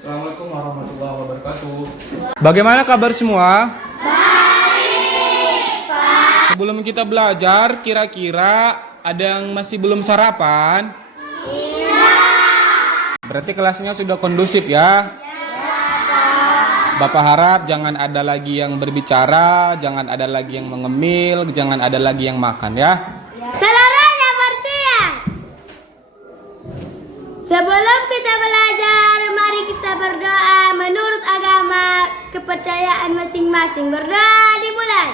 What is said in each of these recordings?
Assalamualaikum warahmatullahi wabarakatuh. Bagaimana kabar semua? Baik, Pak. Sebelum kita belajar, kira-kira ada yang masih belum sarapan? Iya. Berarti kelasnya sudah kondusif ya? Bapak harap jangan ada lagi yang berbicara, jangan ada lagi yang mengemil, jangan ada lagi yang makan ya. Seluruhnya bersiap. Sebelum kita belajar, mari kita berdoa menurut agama kepercayaan masing-masing. Berdoa dimulai.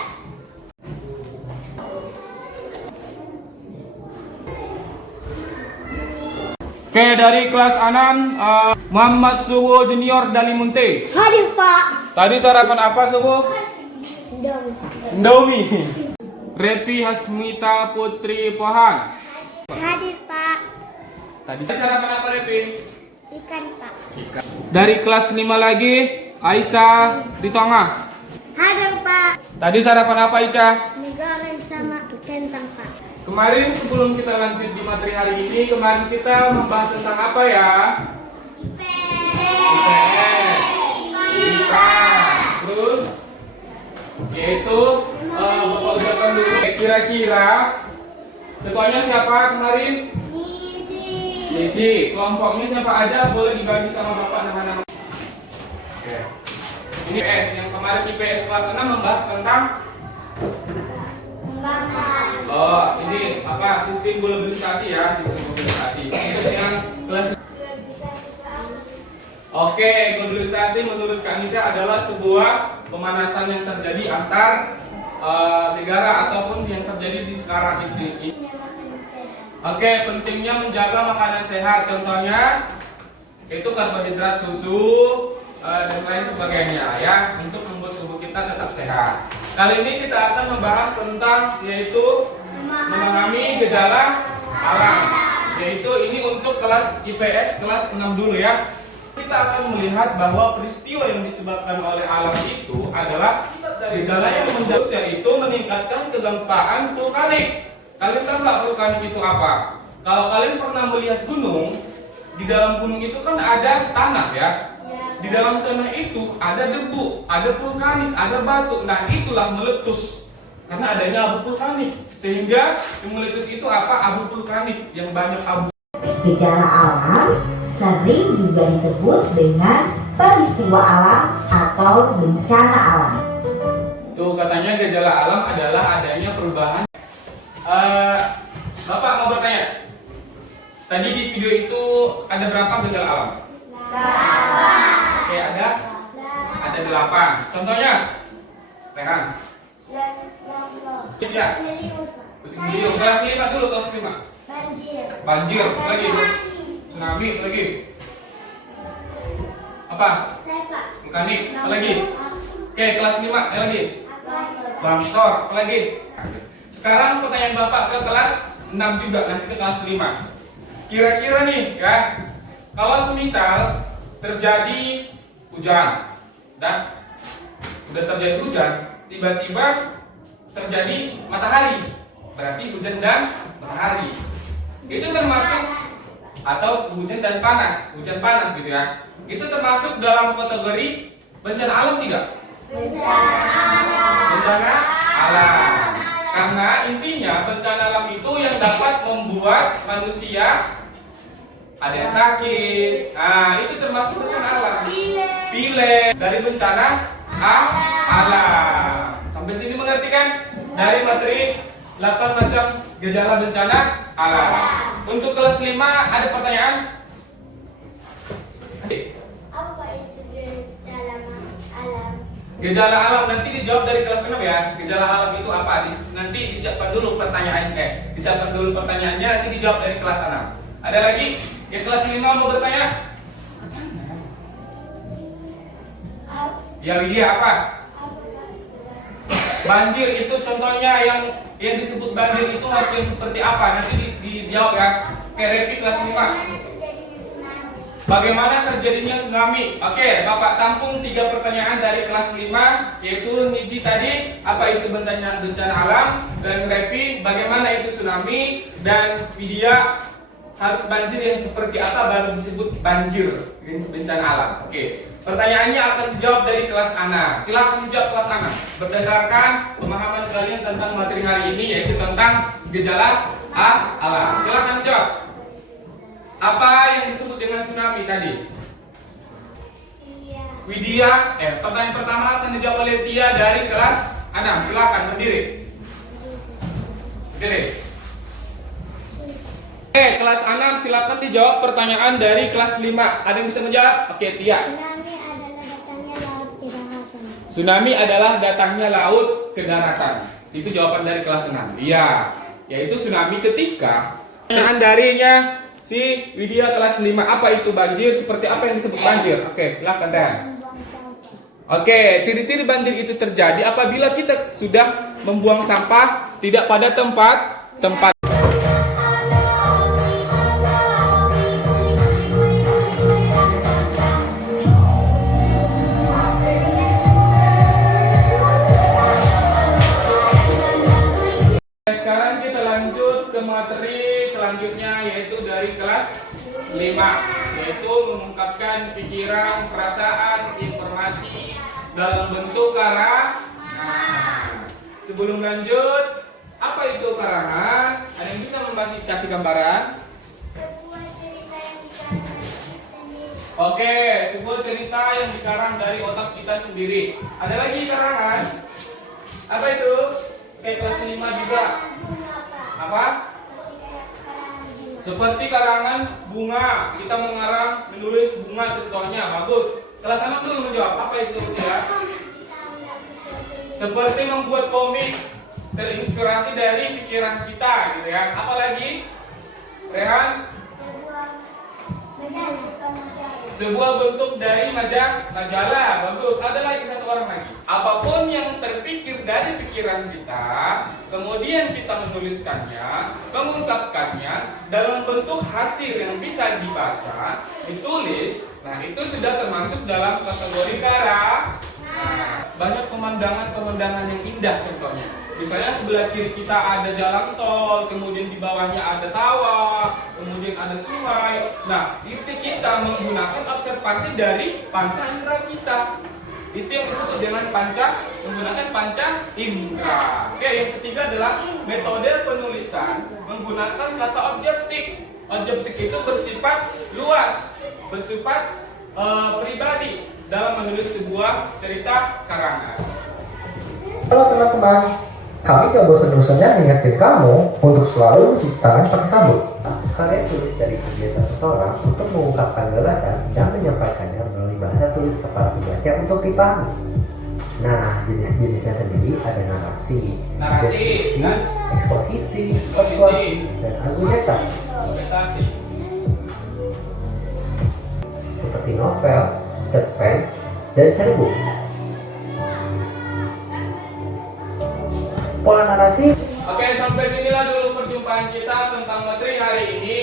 Oke, dari kelas 6, Muhammad Suwo Junior Dalimunte. Hadir, Pak. Tadi sarapan apa, Suwo? Indomie. Repi Hasmita Putri Pohan. Hadir, Pak. Tadi sarapan apa, Repi? Ikan, Pak. Ikan. Dari kelas 5 lagi, Aisyah di tengah. Hadir, Pak. Tadi sarapan apa, Ica? Mie goreng sama kentang, Pak. Kemarin sebelum kita lanjut di materi hari ini, kemarin kita membahas tentang apa ya? IPS. IPA. Terus yaitu Bapak ucapkan dulu. Kira-kira ketuanya siapa kemarin? Niji. Kelompoknya siapa aja boleh dibagi sama Bapak nama-nama. Oke. Ini IPS yang kemarin IPS kelas 6 membahas tentang ini apa? Sistem globalisasi ya, sistem globalisasi. Untuk yang kelas Oke, globalisasi menurut Kak Nika adalah sebuah pemanasan yang terjadi antar negara ataupun yang terjadi di sekarang ini. Oke, pentingnya menjaga makanan sehat. Contohnya itu karbohidrat, susu, dan lain sebagainya ya, untuk membuat tubuh kita tetap sehat. Kali ini kita akan membahas tentang yaitu memahami gejala alam. Yaitu ini untuk kelas IPS kelas 6 dulu ya. Kita akan melihat bahwa peristiwa yang disebabkan oleh alam itu adalah gejala yang mendasar, yaitu meningkatkan kegempaan vulkanik. Kalian tahu nggak vulkanik itu apa? Kalau kalian pernah melihat gunung, di dalam gunung itu kan ada tanah ya. Di dalam tanah itu ada debu, ada vulkanik, ada batu. Nah, itulah meletus karena adanya abu vulkanik. Sehingga yang meletus itu apa? Abu vulkanik yang banyak abu. Gejala alam sering juga disebut dengan peristiwa alam atau bencana alam. Tuh katanya gejala alam adalah adanya perubahan. Bapak mau bertanya. Tadi di video itu ada berapa gejala alam? 8. Oke, ada 8. Contohnya, Rehan. Ya. Video kelas 5 dulu, kelas 5. Banjir, lagi. Tsunami, lagi. Apa? Vulkanik, lagi. Oke, kelas 5, lagi. Longsor, lagi. Sekarang pertanyaan Bapak ke kelas 6 juga, nanti ke kelas 5. Kira-kira nih ya, kalau semisal terjadi hujan dan udah terjadi hujan, tiba-tiba terjadi matahari, berarti hujan dan matahari. Itu termasuk, atau hujan dan panas, hujan panas gitu ya. Itu termasuk dalam kategori bencana alam tidak? Bencana alam. Karena intinya bencana alam itu yang dapat membuat manusia ada yang sakit. Nah, itu termasuk bencana alam. Pilek dari bencana alam. Sampai sini mengerti kan? Dari materi 8 macam gejala bencana alam. Untuk kelas 5 ada pertanyaan? Apa itu gejala alam? Gejala alam nanti dijawab dari kelas 6 ya. Gejala alam itu apa? Nanti disiapkan dulu pertanyaannya. Disiapkan dulu pertanyaannya, nanti dijawab dari kelas 6. Ada lagi? Yang kelas 5 mau bertanya? Ya, Widya apa? Banjir itu contohnya yang disebut banjir itu harus yang seperti apa? Nanti dijawab ya. Oke, Repi kelas 5. Bagaimana terjadinya tsunami? Oke, Bapak tampung 3 pertanyaan dari kelas 5, yaitu Niji tadi, apa itu bencana alam, dan Repi, bagaimana itu tsunami, dan Widya, harus banjir yang seperti apa baru disebut banjir bencana alam. Oke. Pertanyaannya akan dijawab dari kelas A6. Silakan dijawab kelas A6 berdasarkan pemahaman kalian tentang materi hari ini, yaitu tentang gejala alam. Silakan dijawab. Apa yang disebut dengan tsunami tadi? Widya. Pertanyaan pertama akan dijawab oleh Tia dari kelas A6. Silakan berdiri. Berdiri. Kelas A6 silakan dijawab pertanyaan dari kelas 5. Ada yang bisa menjawab? Oke, Tia. Tsunami adalah datangnya laut ke daratan. Itu jawaban dari kelas 6. Iya, yaitu tsunami ketika pertanyaan darinya si Widya kelas 5. Apa itu banjir? Seperti apa yang disebut banjir? Oke, silakan Teh. Oke, ciri-ciri banjir itu terjadi apabila kita sudah membuang sampah tidak pada tempat. Sekarang kita lanjut ke materi selanjutnya, yaitu dari kelas 5, yaitu mengungkapkan pikiran, perasaan, informasi dalam bentuk karangan. Sebelum lanjut, apa itu karangan? Ada yang bisa kasih gambaran? Sebuah cerita yang dikarang dari sendiri. Oke, sebuah cerita yang dikarang dari otak kita sendiri. Ada lagi karangan? Apa itu? Kayak kelas 5 juga. Apa? Seperti karangan bunga. Kita mengarang, menulis bunga contohnya. Bagus. Kelas 6 dulu menjawab. Apa itu ya? Seperti membuat komik, terinspirasi dari pikiran kita, gitu ya. Apa lagi? Rehan? Sebuah bentuk dari majalah. Bagus. Ada lagi satu orang lagi. Apapun yang terpikir dari pikiran kita, kemudian kita menuliskannya, mengungkapkannya dalam bentuk hasil yang bisa dibaca, ditulis. Nah, itu sudah termasuk dalam kategori karangan. Banyak pemandangan yang indah contohnya. Misalnya sebelah kiri kita ada jalan tol, kemudian di bawahnya ada sawah, kemudian ada sungai. Nah, itu kita menggunakan observasi dari panca indera kita. Itu yang disebut dengan menggunakan panca indera. Oke, yang ketiga adalah metode penulisan menggunakan kata objektif. Objektif itu bersifat luas, bersifat pribadi dalam menulis sebuah cerita karangan. Halo teman-teman, kami gak bosan-bosannya mengingatkan kamu untuk selalu mencuci tangan pakai sabun. Kalian tulis dari kegiatan seseorang untuk mengungkapkan gagasan dan menyampaikannya melalui bahasa tulis kepada pembaca untuk dipahami. Nah, jenis-jenisnya sendiri ada narasi, deskripsi, eksposisi, persuasi, dan argumentasi. Seperti novel, cerpen, dan cerpen. Pola narasi. Oke, sampai sinilah dulu perjumpaan kita tentang materi hari ini,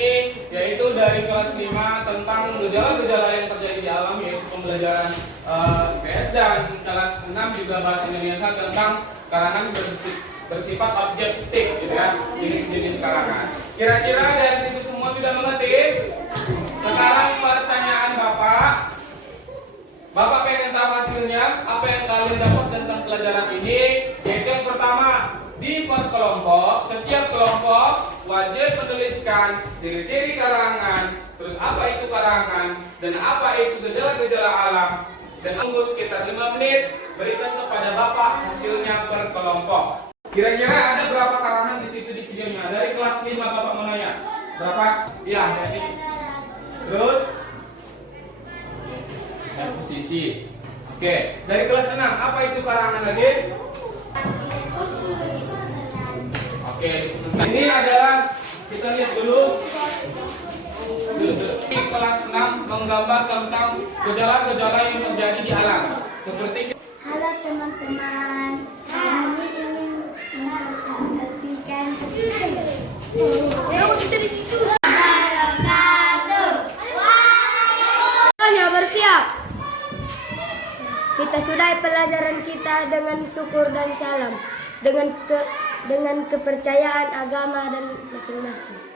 yaitu dari kelas 5 tentang gejala-gejala yang terjadi di alam, yaitu pembelajaran IPS, dan kelas 6 juga bahasa Indonesia tentang karangan bersifat objektif, gitu ya, jenis-jenis karangan. Kira-kira dari situ semua sudah mengerti? Sekarang pertanyaan Bapak pengen tahu hasilnya, apa yang kalian dapat tentang pelajaran ini? Yaitu yang pertama, di per kelompok, setiap kelompok wajib menuliskan ciri-ciri karangan, terus apa itu karangan, dan apa itu gejala-gejala alam, dan tunggu sekitar 5 menit, berikan kepada Bapak hasilnya per kelompok. Kira-kira ada berapa karangan di situ di videonya? Dari kelas 5 Bapak mau nanya. Berapa? Iya, jadi. Terus posisi. Oke, dari kelas 6 apa itu karangan lagi? Oke, ini adalah, kita lihat dulu. Di kelas 6 menggambar tentang gejala-gejala yang terjadi di alam. Seperti Halo teman-teman, kami ingin mempresentasikan kita di situ. Semuanya bersiap. Kita sudahi pelajaran kita dengan syukur dan salam, dengan kepercayaan agama dan masing-masing.